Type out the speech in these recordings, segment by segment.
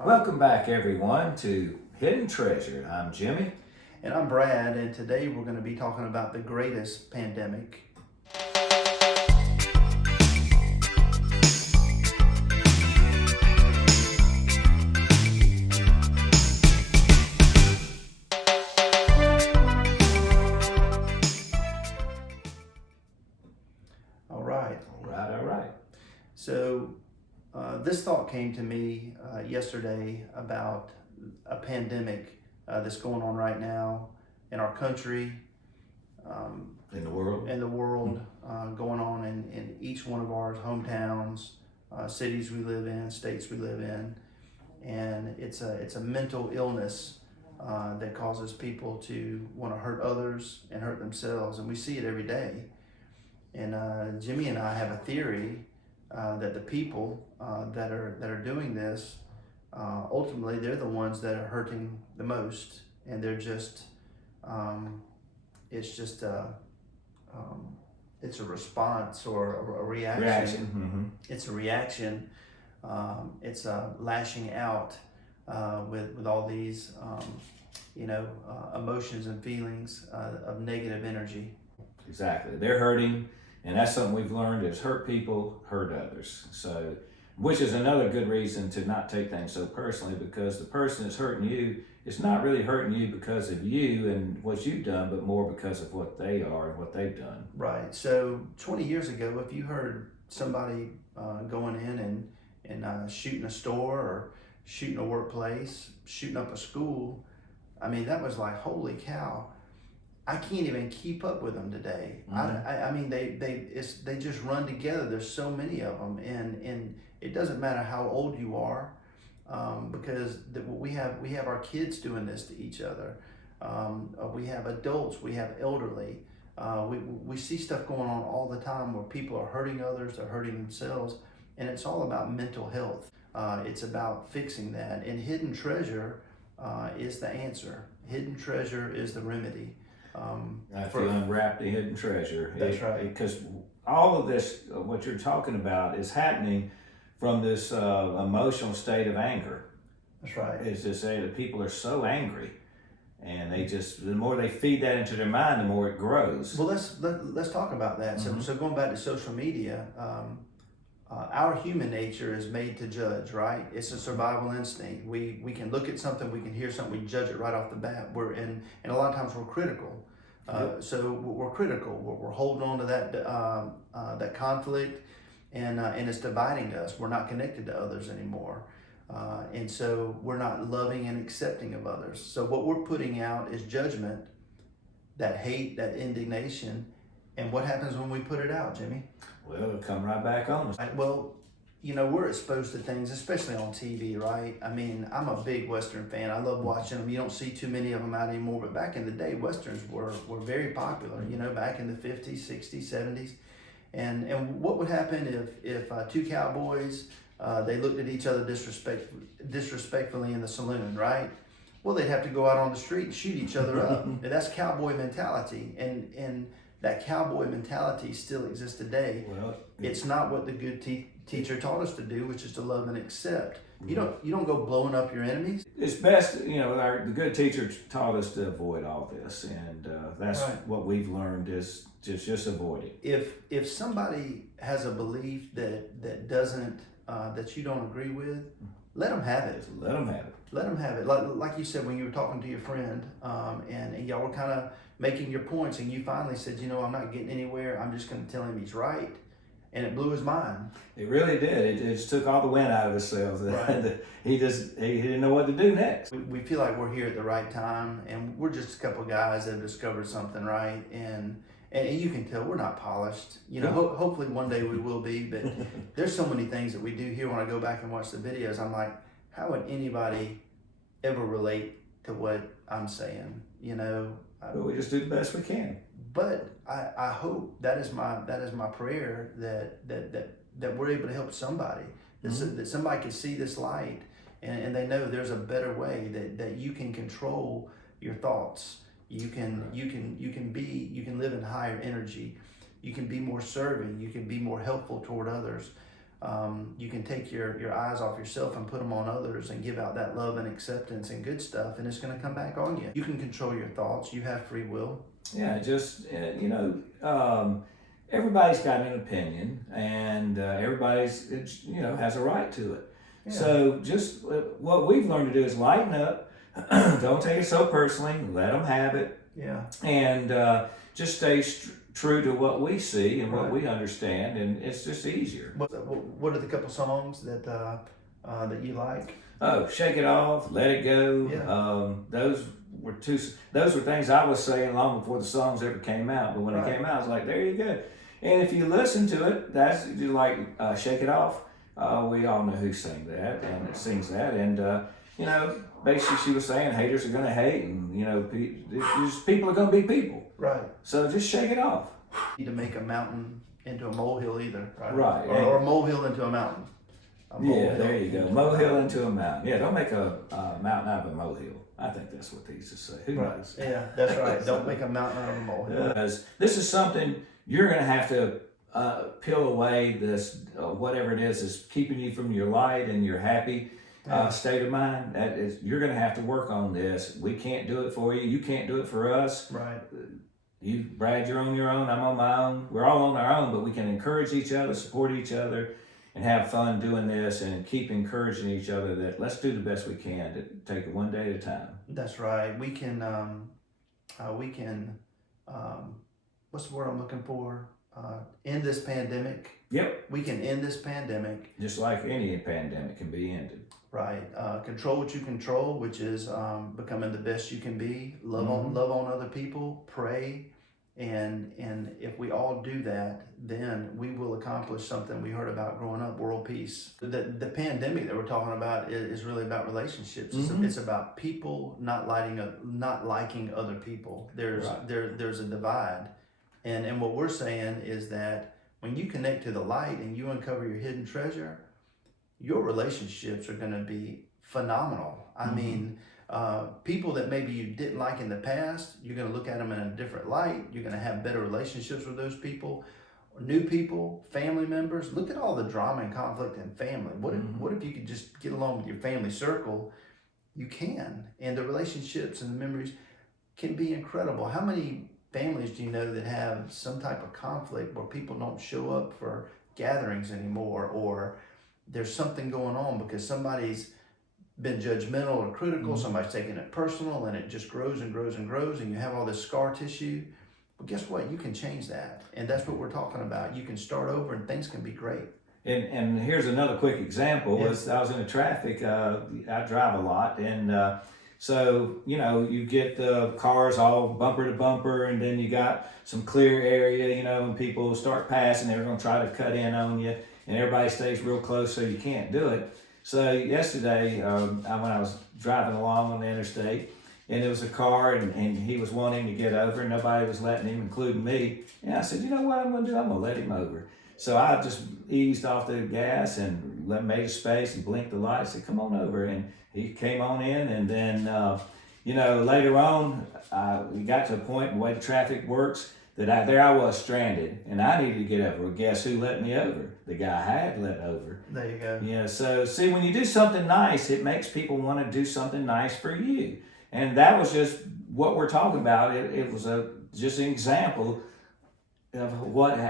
Welcome back, everyone, to Hidden Treasure. I'm Jimmy. And I'm Brad, and today we're going to be talking about the greatest pandemic. All right. All right. So, this thought came to me yesterday about a pandemic that's going on right now in our country, In the world. in the world, going on in each one of our hometowns, cities we live in, states we live in. And it's a mental illness that causes people to want to hurt others and hurt themselves, and we see it every day. And Jimmy and I have a theory that the people that are doing this, ultimately they're the ones that are hurting the most, and they're just it's just it's a response or a reaction. Mm-hmm. It's a reaction. It's a lashing out with all these emotions and feelings of negative energy. Exactly. They're hurting, and that's something we've learned is hurt people, hurt others. So, which is another good reason to not take things so personally, because the person that's hurting you is not really hurting you because of you and what you've done, but more because of what they are and what they've done. Right. So 20 years ago, if you heard somebody going in and shooting a store or shooting a workplace, shooting up a school, I mean, that was like, holy cow. I can't even keep up with them today. Mhm. I mean, they just run together. There's so many of them, and it doesn't matter how old you are, because we have our kids doing this to each other. We have adults, we have elderly. We see stuff going on all the time where people are hurting others, they're hurting themselves, and it's all about mental health. It's about fixing that, and hidden treasure is the answer. Hidden treasure is the remedy. If you unwrap the hidden treasure. That's right. Because all of this, what you're talking about, is happening from this emotional state of anger. That's right. Is to say that people are so angry, and the more they feed that into their mind, the more it grows. Well, let's talk about that. Mhm. So going back to social media, our human nature is made to judge, right? It's a survival instinct. We can look at something, we can hear something, we judge it right off the bat. And a lot of times we're critical. Yep. So we're critical. We're holding on to that conflict, and it's dividing us. We're not connected to others anymore, and so we're not loving and accepting of others. So what we're putting out is judgment, that hate, that indignation. And what happens when we put it out, Jimmy? Well, it'll come right back on us. Well, we're exposed to things, especially on TV, right? I mean, I'm a big Western fan. I love watching them. You don't see too many of them out anymore, but back in the day, Westerns were very popular, back in the 50s, 60s, 70s. And what would happen if two cowboys, they looked at each other disrespectfully in the saloon, right? Well, they'd have to go out on the street and shoot each other up. And that's cowboy mentality. And that cowboy mentality still exists today. Well, It's not what the good teacher taught us to do, which is to love and accept. You don't go blowing up your enemies. it's best, the good teacher taught us to avoid all this, and that's Right. what we've learned is just avoid it. If somebody has a belief that doesn't that you don't agree with, let them have it. Just let them have it. Let them have it. Like you said when you were talking to your friend, and y'all were kind of making your points, and you finally said, I'm not getting anywhere. I'm just going to tell him he's right, and it blew his mind. It really did. It just took all the wind out of his sails. Right. he didn't know what to do next. We feel like we're here at the right time, and we're just a couple guys that have discovered something, right? And you can tell we're not polished. Hopefully one day we will be, but there's so many things that we do here. When I go back and watch the videos, I'm like, how would anybody ever relate to what I'm saying? But we just do the best we can. But I hope that is my prayer that we're able to help somebody, that somebody can see this light, and they know there's a better way, that you can control your thoughts. You can live in higher energy. You can be more serving. You can be more helpful toward others. you can take your eyes off yourself and put them on others and give out that love and acceptance and good stuff, and it's going to come back on you. You can control your thoughts. You have free will. Yeah, just, everybody's got an opinion, and everybody's, has a right to it. Yeah. So just what we've learned to do is lighten up. Don't take it so personally. Let them have it. Yeah. And just stay true to what we see and what Right. we understand, and it's just easier. What are the couple songs that that you like? Oh, Shake It Off, Let It Go. Yeah. Those were things I was saying long before the songs ever came out. But when Right. they came out, I was like, there you go. And if you listen to it, that's like Shake It Off. We all know who sang that and sings that. And, basically she was saying haters are going to hate, and, people are going to be people. Right. So just shake it off. You need to make a mountain into a molehill either, right? Right. Or a molehill into a mountain. Yeah, there you go. Molehill into a mountain. Yeah, don't make a mountain out of a molehill. I think that's what they used to say. Who knows? Yeah, that's right. Don't make a mountain out of a molehill. Because this is something you're going to have to peel away. This whatever it is keeping you from your light and your happy state of mind. You're going to have to work on this. We can't do it for you. You can't do it for us. Right. You, Brad, you're on your own. I'm on my own. We're all on our own, but we can encourage each other, support each other, and have fun doing this, and keep encouraging each other that let's do the best we can to take it one day at a time. That's right. We can, what's the word I'm looking for? End this pandemic. Yep. We can end this pandemic. Just like any pandemic can be ended. Right. Control what you control, which is becoming the best you can be. Love on other people. Pray. And if we all do that, then we will accomplish something we heard about growing up: world peace. The pandemic that we're talking about is really about relationships. Mm-hmm. It's about people not liking other people. There's a divide, and what we're saying is that when you connect to the light and you uncover your hidden treasure, your relationships are going to be phenomenal. I mean, people that maybe you didn't like in the past, you're going to look at them in a different light. You're going to have better relationships with those people. New people, family members. Look at all the drama and conflict in family. What if you could just get along with your family circle? You can. And the relationships and the memories can be incredible. How many families do you know that have some type of conflict where people don't show up for gatherings anymore, or there's something going on because somebody's been judgmental or critical, somebody's taking it personal, and it just grows and grows and grows, and you have all this scar tissue. But guess what? You can change that. And that's what we're talking about. You can start over and things can be great. And here's another quick example. Yeah. I was in the traffic. I drive a lot, and so you get the cars all bumper to bumper, and then you got some clear area, and people start passing. They're going to try to cut in on you, and everybody stays real close, so you can't do it. So yesterday, when I was driving along on the interstate, and there was a car, and he was wanting to get over, and nobody was letting him, including me. And I said, you know what I'm going to do? I'm going to let him over. So I just eased off the gas and made a space and blinked the light. I said, come on over. And he came on in, and then, later on, we got to a point, the way the traffic works, that I was stranded, and I needed to get over. Well, guess who let me over? The guy I had let over. There you go. Yeah, so see, when you do something nice, it makes people want to do something nice for you. And that was just what we're talking about. It was just an example of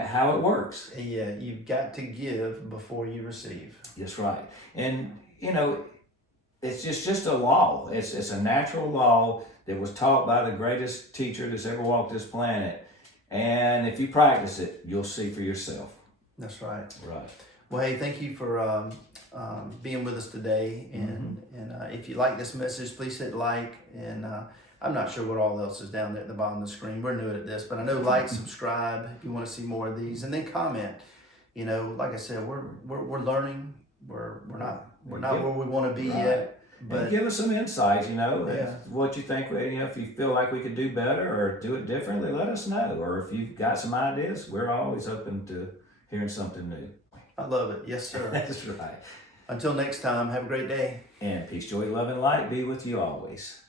how it works. Yeah, you've got to give before you receive. That's right. And, it's just a law. It's a natural law that was taught by the greatest teacher that's ever walked this planet. And if you practice it, you'll see for yourself. That's right. Right. Well, hey, thank you for being with us today. And if you like this message, please hit like. And I'm not sure what all else is down there at the bottom of the screen. We're new at this, but I know like, subscribe if you want to see more of these, and then comment. Like I said, we're learning. We're not where we want to be yet. But and give us some insights, what you think, if you feel like we could do better or do it differently, let us know. Or if you've got some ideas, we're always open to hearing something new. I love it. Yes, sir. That's right. Until next time, have a great day. And peace, joy, love, and light be with you always.